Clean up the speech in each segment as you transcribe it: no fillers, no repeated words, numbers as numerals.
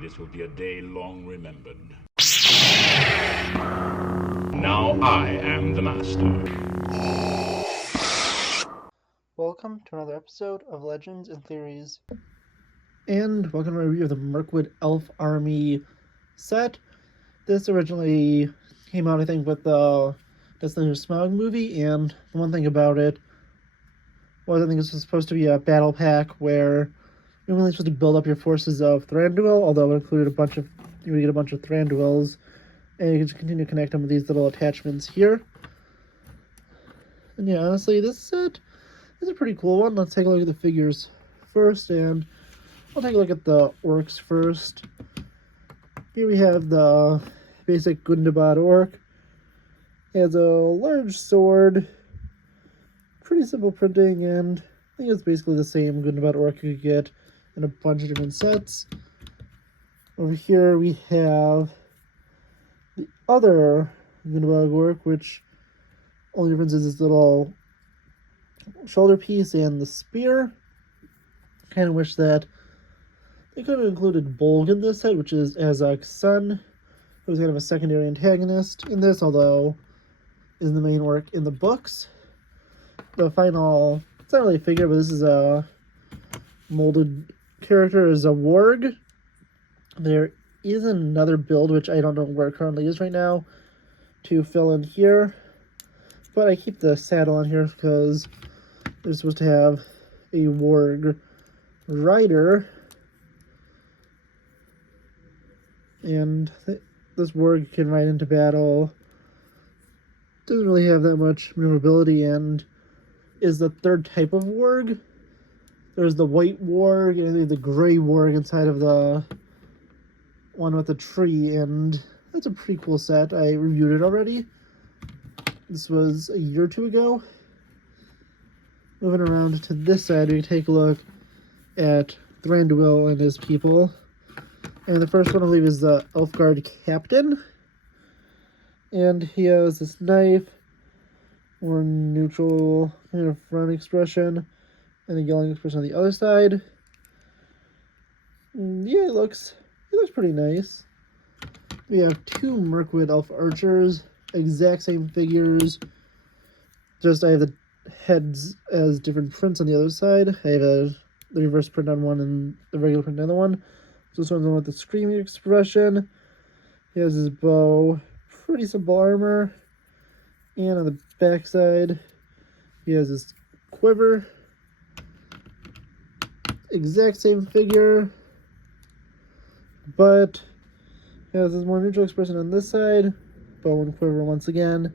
This will be a day long remembered. Now I am the master. Welcome to another episode of Legends and Theories. And welcome to my review of the Mirkwood Elf Army set. This originally came out, I think, with the Destination Smog movie, and the one thing about it was I think this was supposed to be a battle pack where you're only supposed to build up your forces of Thranduil, although it included you would get a bunch of Thranduils, and you can just continue to connect them with these little attachments here. And yeah, honestly, this set is a pretty cool one. Let's take a look at the figures first, and I'll take a look at the orcs first. Here we have the basic Gundabad orc. He has a large sword, pretty simple printing, and I think it's basically the same Gundabad orc you could get in a bunch of different sets. Over here we have the other Gundabad orc, which only difference is this little shoulder piece and the spear. Kind of wish that they could have included Bolg in this set, which is Azog's son, who's kind of a secondary antagonist in this, although is the main orc in the books. The final, it's not really a figure, but this is a molded character, is a warg. There is another build, which I don't know where it currently is right now, to fill in here. But I keep the saddle on here because they're supposed to have a warg rider. And this warg can ride into battle. Doesn't really have that much maneuverability and is the third type of warg. There's the white warg and the gray warg inside of the one with the tree, and that's a pretty cool set. I reviewed it already. This was a year or two ago. Moving around to this side, we can take a look at Thranduil and his people. And the first one, I believe, is the Elfguard Captain. And he has this knife, more neutral kind of front expression, and a yelling expression on the other side. And yeah, it looks pretty nice. We have two Mirkwood Elf Archers, exact same figures. Just I have the heads as different prints on the other side. I have the reverse print on one and the regular print on the other one. So this one's the one with the screaming expression. He has his bow, pretty simple armor. And on the back side, he has his quiver. Exact same figure, but he has this more neutral expression on this side. Bow and quiver once again.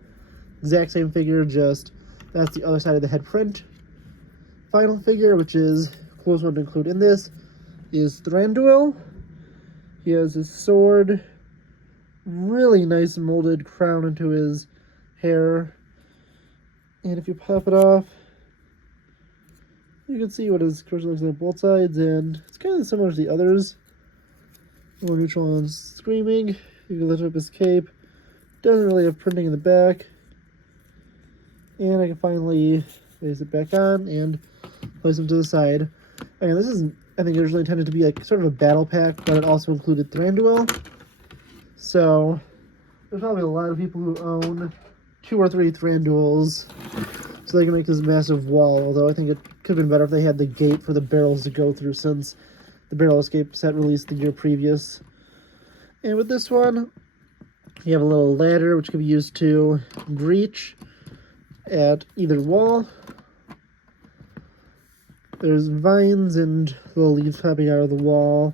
Exact same figure, just that's the other side of the head print. Final figure, which is the closest one to include in this, is Thranduil. He has his sword, really nice molded crown into his hair. And if you pop it off, you can see what his cursor looks like on both sides, and it's kind of similar to the others. More neutral and screaming. You can lift up his cape. Doesn't really have printing in the back. And I can finally place it back on and place him to the side. And this is, I think, originally intended to be like sort of a battle pack, but it also included Thranduil. So there's probably a lot of people who own 2 or 3 Thranduils, so they can make this massive wall. Although I think it could have been better if they had the gate for the barrels to go through, since the barrel escape set released the year previous. And with this one, you have a little ladder which can be used to breach at either wall. There's vines and little leaves popping out of the wall.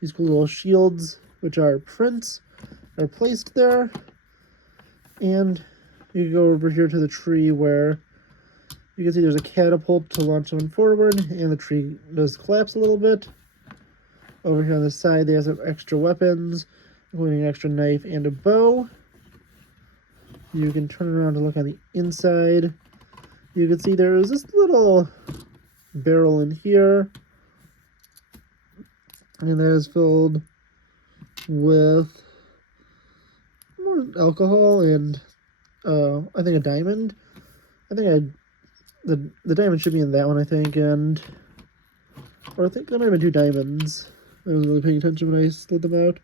These cool little shields, which are prints, are placed there. And you can go over here to the tree where you can see there's a catapult to launch someone forward, and the tree does collapse a little bit. Over here on the side, they have some extra weapons, including an extra knife and a bow. You can turn around to look on the inside. You can see there is this little barrel in here, and that is filled with more alcohol and I think a diamond. The diamond should be in that one, I think, or I think there might have been 2 diamonds. I wasn't really paying attention when I slid them out.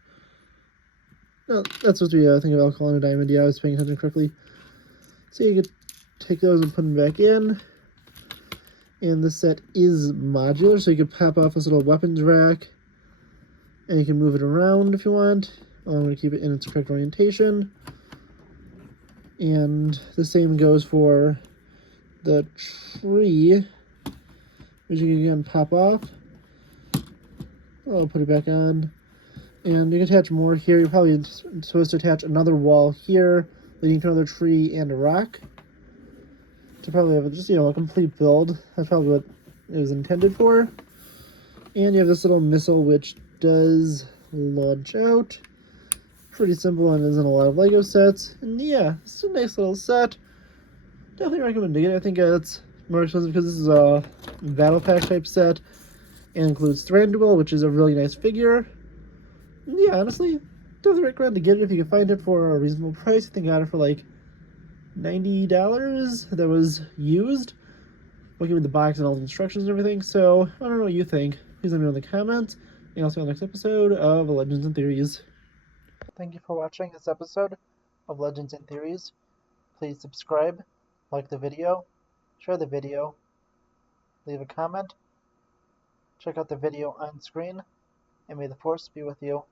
No, that's supposed to be, I think, of alcohol and a diamond. Yeah, I was paying attention correctly. So you could take those and put them back in. And this set is modular, so you can pop off this little weapons rack. And you can move it around if you want. I'm going to keep it in its correct orientation. And the same goes for the tree, which you can again pop off. I'll put it back on. And you can attach more here. You're probably supposed to attach another wall here, leading to another tree and a rock. To probably have just, a complete build. That's probably what it was intended for. And you have this little missile which does launch out. Pretty simple and isn't a lot of Lego sets. And yeah, it's a nice little set. Definitely recommend it. I think it's more expensive because this is a battle pack type set and includes Thranduil, which is a really nice figure. And yeah, honestly, definitely recommend to get it if you can find it for a reasonable price. I think I got it for like $90 that was used. Looking at the box and all the instructions and everything. So I don't know what you think. Please let me know in the comments. And I'll see you on the next episode of Legends and Theories. Thank you for watching this episode of Legends and Theories. Please subscribe, like the video, share the video, leave a comment, check out the video on screen, and may the Force be with you.